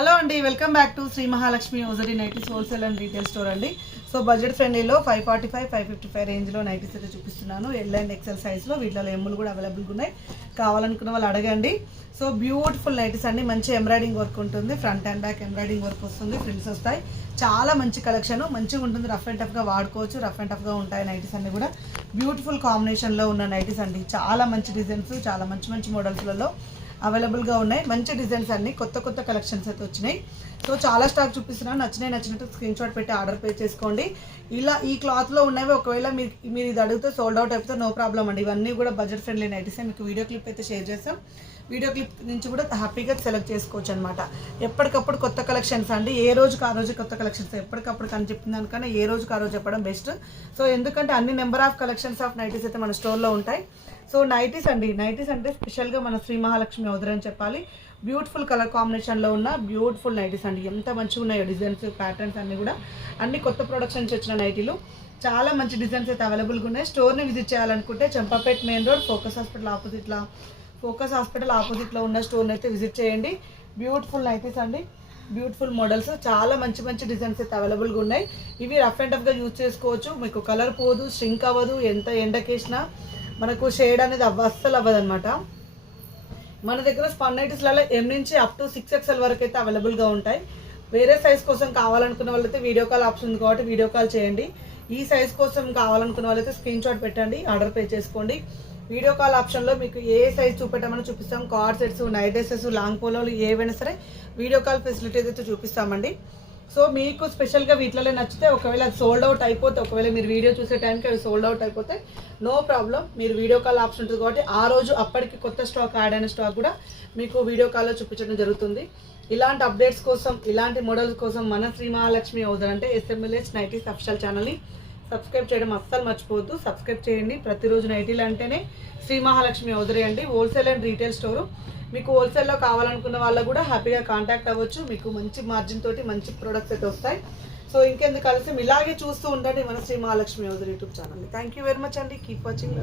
Hello అండి, welcome back to Shri Mahalakshmi hosiery nighties wholesale and retail store అండి. So budget ఫ్రెండ్లీలో 545, 555 రేంజ్లో నైటీస్ అయితే చూపిస్తున్నాను. ఎల్ అండ్ ఎక్సెల్ సైజ్లో. వీటిలో ఎమ్ములు కూడా అవైలబుల్గా ఉన్నాయి. కావాలనుకున్న వాళ్ళు అడగండి. సో బ్యూటిఫుల్ నైటీస్ అండి. మంచి ఎంబ్రాయిడింగ్ వర్క్ ఉంటుంది. Front and back embroidering work వస్తుంది. ఫ్రిల్స్ వస్తాయి. చాలా మంచి కలెక్షన్, మంచిగా ఉంటుంది. రఫ్ అండ్ టఫ్గా వాడుకోవచ్చు. రఫ్ అండ్ టఫ్గా ఉంటాయి నైటీస్ అన్ని కూడా. బ్యూటిఫుల్ కాంబినేషన్లో ఉన్న నైటీస్ అండి. చాలా మంచి డిజైన్స్, చాలా మంచి మంచి మోడల్స్లలో అవైలబుల్గా ఉన్నాయి. మంచి డిజైన్స్ అన్ని కొత్త కొత్త కలెక్షన్స్ అయితే వచ్చినాయి. సో చాలా స్టాక్ చూపిస్తున్నాను. నచ్చినట్టు స్క్రీన్ షాట్ పెట్టి ఆర్డర్ పే చేసుకోండి. ఇలా ఈ క్లాత్లో ఉన్నవి ఒకవేళ మీరు ఇది అడిగితే సోల్డ్ అవుట్ అయిపోతే నో ప్రాబ్లం అండి. ఇవన్నీ కూడా బడ్జెట్ ఫ్రెండ్లీ నైటీస్. మీకు వీడియో క్లిప్ అయితే షేర్ చేస్తాం. వీడియో క్లిప్ నుంచి కూడా హ్యాపీగా సెలెక్ట్ చేసుకోవచ్చు అనమాట. ఎప్పటికప్పుడు కొత్త కలెక్షన్స్ అండి. ఏ రోజుకి ఆ రోజు కొత్త కలెక్షన్స్. ఎప్పటికప్పుడు కానీ చెప్పిన దానికన్నా ఏ రోజుకి ఆ రోజు చెప్పడం బెస్ట్. సో ఎందుకంటే అన్ని number of collections of nighties అయితే మన స్టోర్లో ఉంటాయి. సో నైటీస్ అండి. నైటీస్ అంటే స్పెషల్గా మన శ్రీ మహాలక్ష్మి ఓజరీ అని చెప్పాలి. బ్యూటిఫుల్ కలర్ కాంబినేషన్లో ఉన్న బ్యూటిఫుల్ నైటీస్ అండి. ఎంత మంచిగా ఉన్నాయో డిజైన్స్, ప్యాటర్న్స్ అన్నీ కూడా. అన్ని కొత్త ప్రొడక్షన్ నుంచి వచ్చిన నైటీలు. చాలా మంచి డిజైన్స్ అయితే అవైలబుల్గా ఉన్నాయి. స్టోర్ని విజిట్ చేయాలనుకుంటే Champapet main road focus hospital ఆపోజిట్లో ఉన్న స్టోర్ని అయితే విజిట్ చేయండి. బ్యూటిఫుల్ నైటీస్ అండి. బ్యూటిఫుల్ మోడల్స్, చాలా మంచి మంచి డిజైన్స్ అయితే అవైలబుల్గా ఉన్నాయి. ఇవి రఫ్ అండ్ టఫ్గా యూజ్ చేసుకోవచ్చు. మీకు కలర్ పోదు, స్ట్రింక్ అవ్వదు. ఎంత ఎండకేసినా మనకు షేడ్ అనేది అస్సలు అవ్వదన్నమాట. మన దగ్గర స్పన్ నైటీస్లలో M నుంచి అప్ టు 6XL వరకు అయితే అవైలబుల్గా ఉంటాయి. వేరే సైజ్ కోసం కావాలనుకున్న వాళ్ళైతే వీడియో కాల్ ఆప్షన్ ఉంది కాబట్టి వీడియో కాల్ చేయండి. ఈ సైజ్ కోసం కావాలనుకున్న వాళ్ళైతే స్క్రీన్ షాట్ పెట్టండి, ఆర్డర్ పే చేసుకోండి. వీడియో కాల్ ఆప్షన్లో మీకు ఏ సైజ్ చూపెట్టామని చూపిస్తాం. Card sets, night dresses, long పోలోలు ఏవైనా సరే వీడియో కాల్ ఫెసిలిటీస్ అయితే చూపిస్తామండి. సో మీకు స్పెషల్గా వీటిలో నచ్చితే ఒకవేళ అది సోల్డ్ అవుట్ అయిపోతే, ఒకవేళ మీరు వీడియో చూసే టైంకి అవి సోల్డ్ అవుట్ అయిపోతే నో ప్రాబ్లం. మీరు వీడియో కాల్ ఆప్షన్ ఉంటుంది కాబట్టి ఆ రోజు అప్పటికి కొత్త స్టాక్, యాడ్ అయిన స్టాక్ కూడా మీకు వీడియో కాల్లో చూపించడం జరుగుతుంది. ఇలాంటి అప్డేట్స్ కోసం, ఇలాంటి మోడల్స్ కోసం మన శ్రీ మహాలక్ష్మి ఓజరీ అంటే SMLH నైటీస్ అఫిషియల్ ఛానల్ని సబ్స్క్రైబ్ చేయడం అస్సలు మర్చిపోవద్దు. సబ్స్క్రైబ్ చేయండి. ప్రతిరోజు నైటీలు అంటేనే శ్రీ మహాలక్ష్మి ఓజరీ అండి. Wholesale and retail store. మీకు హోల్సేల్లో కావాలనుకున్న వాళ్ళు కూడా హ్యాపీగా కాంటాక్ట్ అవ్వచ్చు. మీకు మంచి మార్జిన్ తోటి మంచి ప్రొడక్ట్స్ అయితే వస్తాయి. సో ఇంకెందుకు కలిసి ఇలాగే చూస్తూ ఉండండి మన శ్రీ మహాలక్ష్మి ఓజరీ యూట్యూబ్ ఛానల్ని. థ్యాంక్ యూ వెరీ మచ్ అండి. Keep watching.